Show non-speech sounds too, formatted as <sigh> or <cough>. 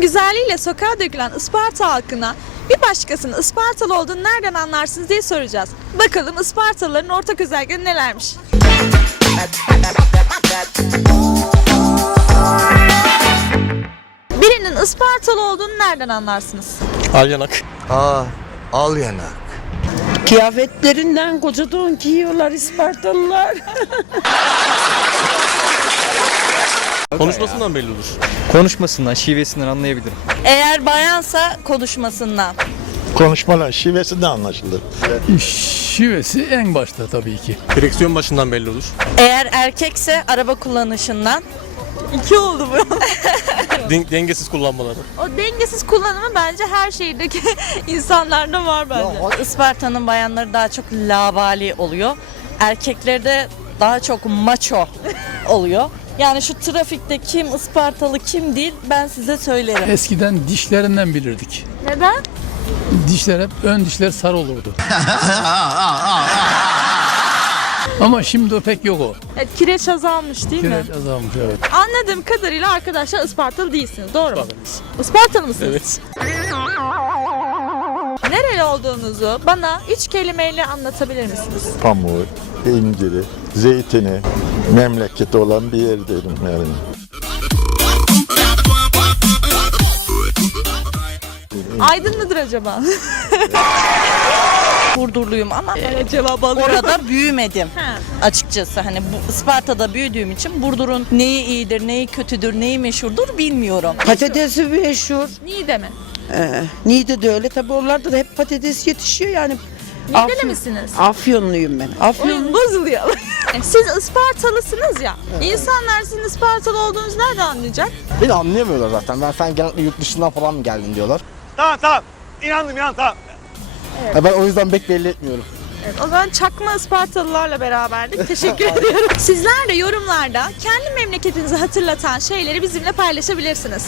Güzelliğiyle sokağa dökülen Isparta halkına bir başkasının Ispartalı olduğunu nereden anlarsınız diye soracağız. Bakalım Ispartalıların ortak özellikleri nelermiş? Birinin Ispartalı olduğunu nereden anlarsınız? Alyanak. Aa, al yana. Kıyafetlerinden koca don giyiyorlar Ispartalılar. <laughs> Konuşmasından belli olur. Konuşmasından, şivesinden anlayabilirim. Eğer bayansa konuşmasından. Konuşmalar şivesi de anlaşılır. Şivesi en başta tabii ki. Direksiyon başından belli olur. Eğer erkekse araba kullanışından. İki oldu bu. <laughs> Den- dengesiz kullanmaları. o dengesiz kullanımı bence her şehirdeki <laughs> insanlarda var bence. Isparta'nın bayanları daha çok labali oluyor. Erkekleri de daha çok maço oluyor. Yani şu trafikte kim Ispartalı kim değil ben size söylerim. Eskiden dişlerinden bilirdik. Neden? Dişler hep ön dişler sarı olurdu. <laughs> Ama şimdi o pek yok o. Evet, kireç azalmış değil mi? Kireç azalmış evet. Anladığım kadarıyla arkadaşlar Ispartalı değilsiniz. Doğru mu? Ispartalı mısınız? Evet. Nereli olduğunuzu bana üç kelimeyle anlatabilir misiniz? Pamuğu, inciri, zeytini, memleketi olan bir yer derim yani. Aydın mıdır acaba? <laughs> Burdurluyum ama evet cevap alıyorum. orada büyümedim. Ha. Açıkçası hani bu Isparta'da büyüdüğüm için Burdur'un neyi iyidir, neyi kötüdür, neyi meşhurdur bilmiyorum. Patatesi meşhur. Niğde mi? Ee, Niğde'de öyle tabii oralarda da hep patates yetişiyor yani. Afyon- misiniz? Afyonluyum ben. Afyon. Oyun bozuluyor. <laughs> Siz Ispartalısınız ya. İnsanlar sizin Ispartalı olduğunuzu nereden anlayacak? Beni anlayamıyorlar zaten. Ben sen genellikle yurt dışından falan mı geldin diyorlar. Tamam tamam. İnandım inan tamam. Ya ben o yüzden pek belli etmiyorum. Evet, o zaman çakma Ispartalılarla beraberdik. Teşekkür ediyorum. Sizler de yorumlarda kendi memleketinizi hatırlatan şeyleri bizimle paylaşabilirsiniz.